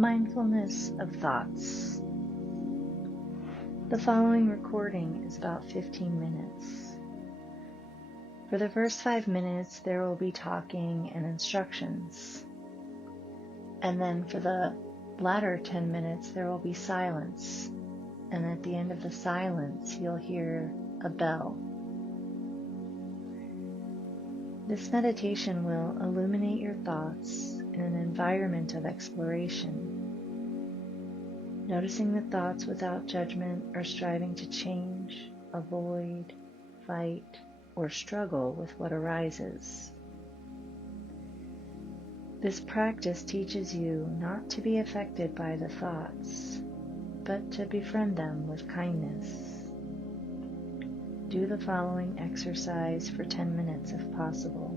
Mindfulness of thoughts. The following recording is about 15 minutes. For the first 5 minutes, there will be talking and instructions. And then for the latter 10 minutes, there will be silence. And at the end of the silence, you'll hear a bell. This meditation will illuminate your thoughts in an environment of exploration, noticing the thoughts without judgment or striving to change, avoid, fight, or struggle with what arises. This practice teaches you not to be affected by the thoughts, but to befriend them with kindness. Do the following exercise for 10 minutes if possible,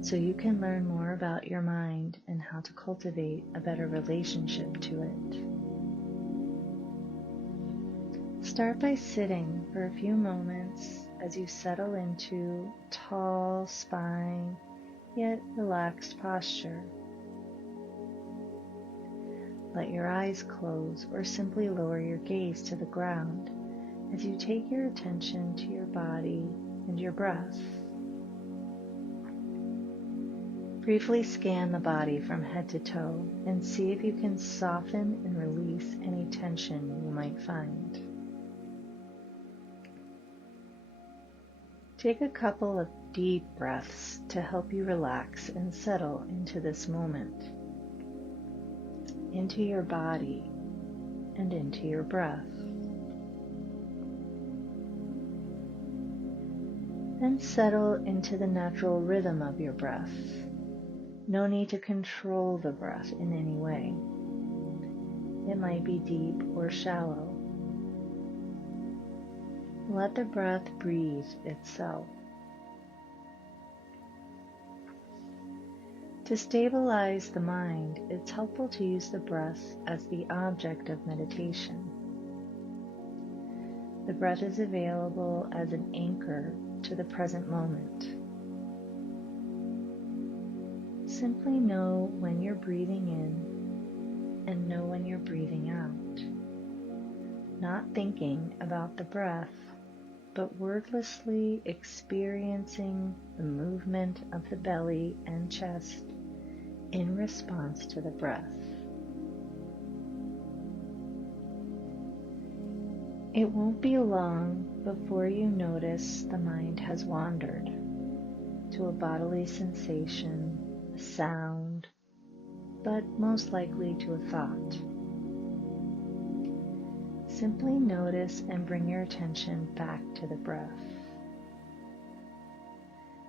so you can learn more about your mind and how to cultivate a better relationship to it. Start by sitting for a few moments as you settle into a tall spine, yet relaxed posture. Let your eyes close or simply lower your gaze to the ground as you take your attention to your body and your breath. Briefly scan the body from head to toe and see if you can soften and release any tension you might find. Take a couple of deep breaths to help you relax and settle into this moment, into your body and into your breath. Then settle into the natural rhythm of your breath. No need to control the breath in any way. It might be deep or shallow. Let the breath breathe itself. To stabilize the mind, it's helpful to use the breath as the object of meditation. The breath is available as an anchor to the present moment. Simply know when you're breathing in and know when you're breathing out. Not thinking about the breath, but wordlessly experiencing the movement of the belly and chest in response to the breath. It won't be long before you notice the mind has wandered to a bodily sensation, a sound, but most likely to a thought. Simply notice and bring your attention back to the breath.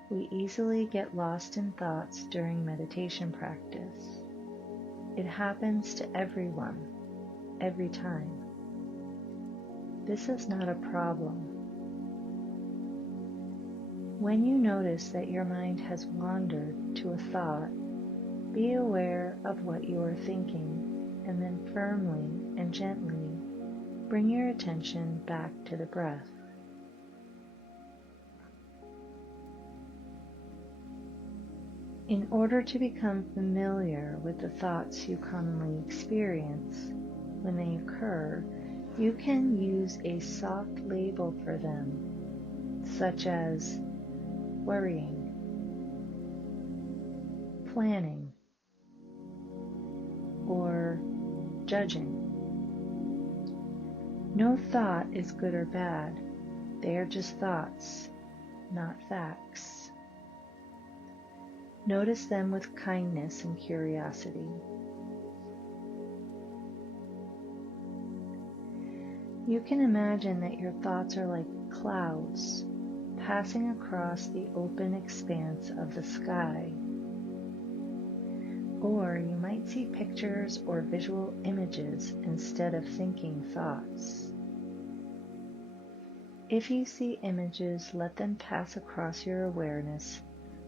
We easily get lost in thoughts during meditation practice. It happens to everyone, every time. This is not a problem. When you notice that your mind has wandered to a thought, be aware of what you are thinking and then firmly and gently bring your attention back to the breath. In order to become familiar with the thoughts you commonly experience when they occur, you can use a soft label for them, such as worrying, planning, or judging. No thought is good or bad. They are just thoughts, not facts. Notice them with kindness and curiosity. You can imagine that your thoughts are like clouds passing across the open expanse of the sky. Or you might see pictures or visual images instead of thinking thoughts. If you see images, let them pass across your awareness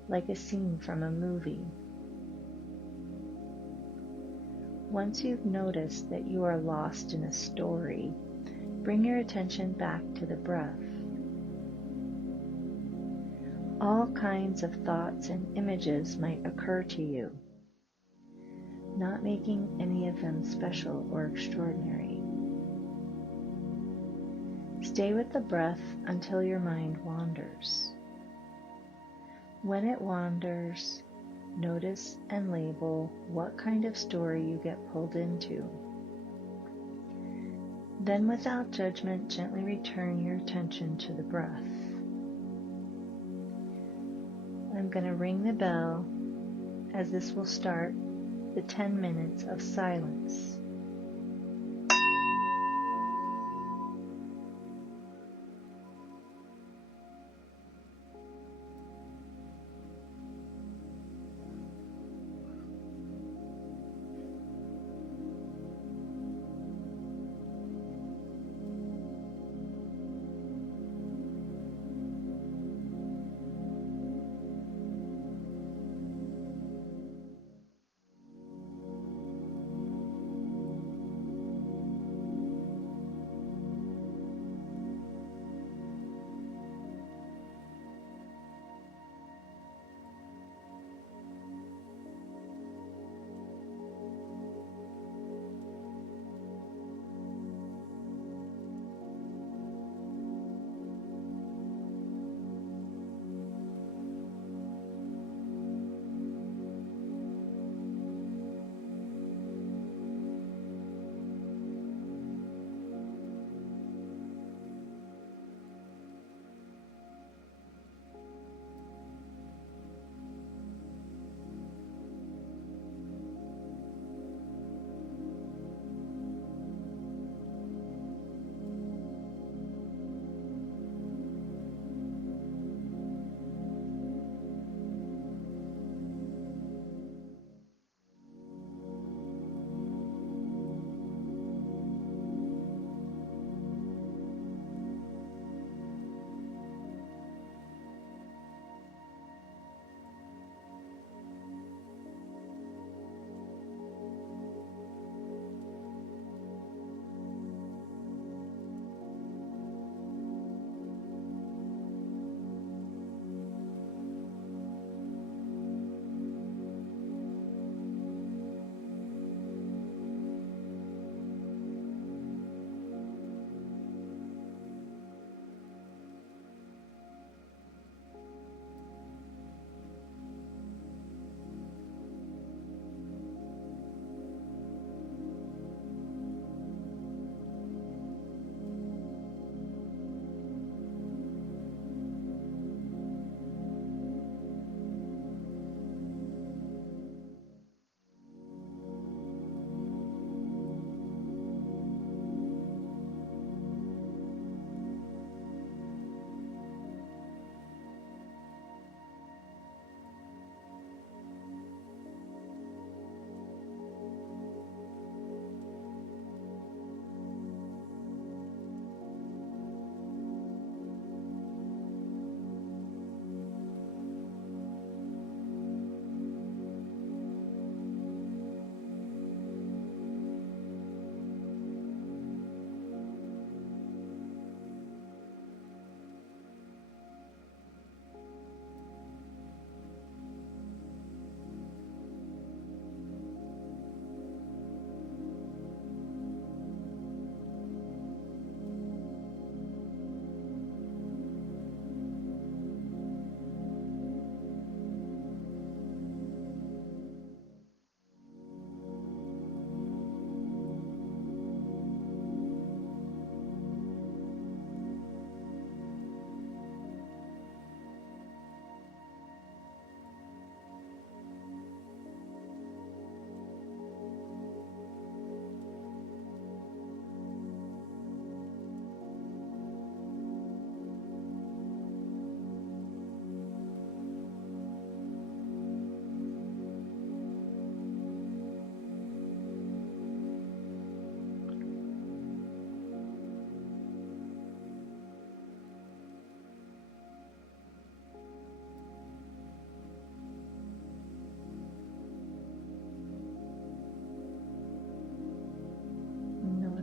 like a scene from a movie. Once you've noticed that you are lost in a story, bring your attention back to the breath. All kinds of thoughts and images might occur to you. not making any of them special or extraordinary. Stay with the breath until your mind wanders. When it wanders, notice and label what kind of story you get pulled into. Then, without judgment, gently return your attention to the breath. I'm going to ring the bell, as this will start the 10 minutes of silence.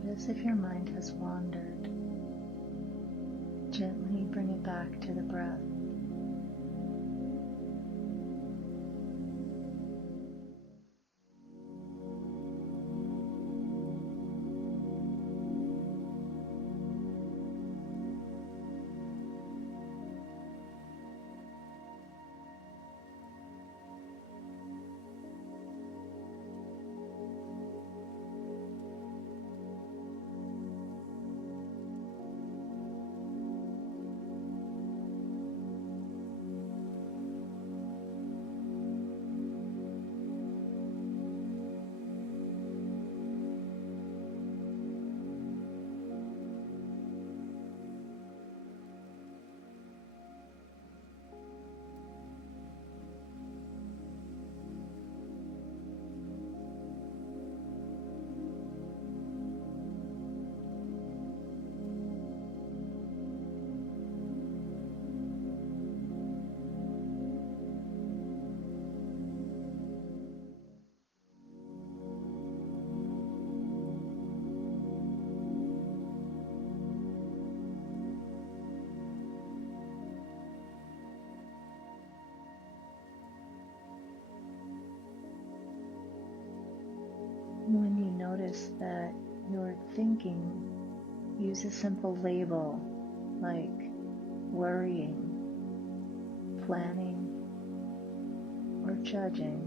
Notice if your mind has wandered. Gently bring it back to the breath. notice that your thinking use a simple label like worrying, planning, or judging,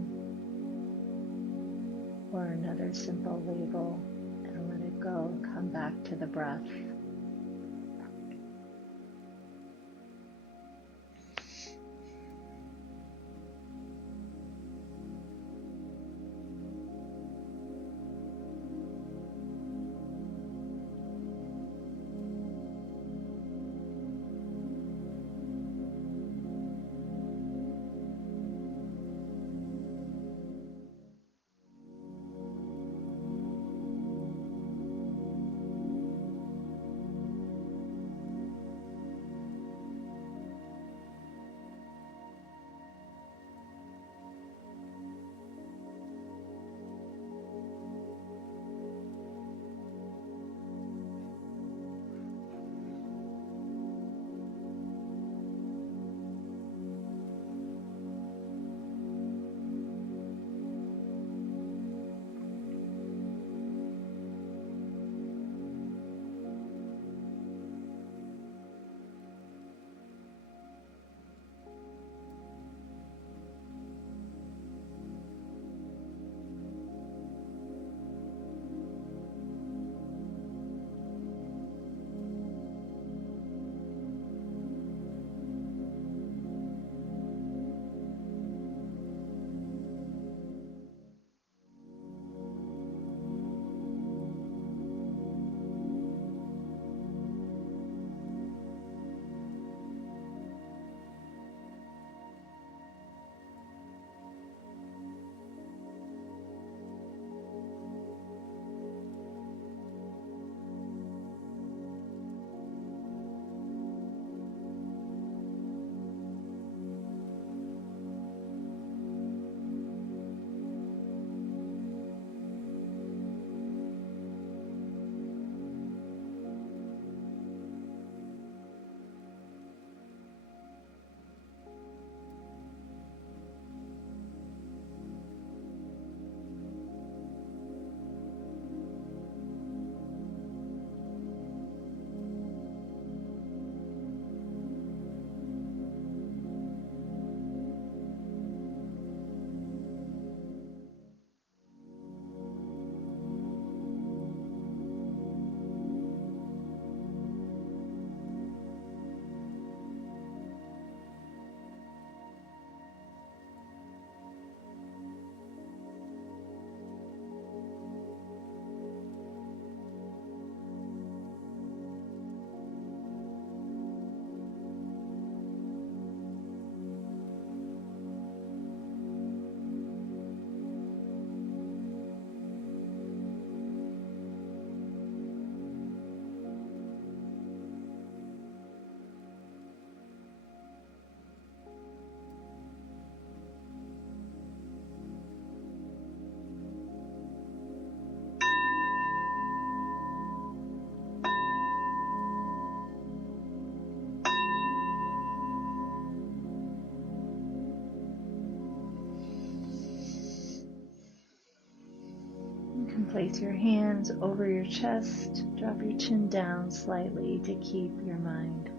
or another simple label, and let it go and come back to the breath. Place your hands over your chest, drop your chin down slightly to keep your mind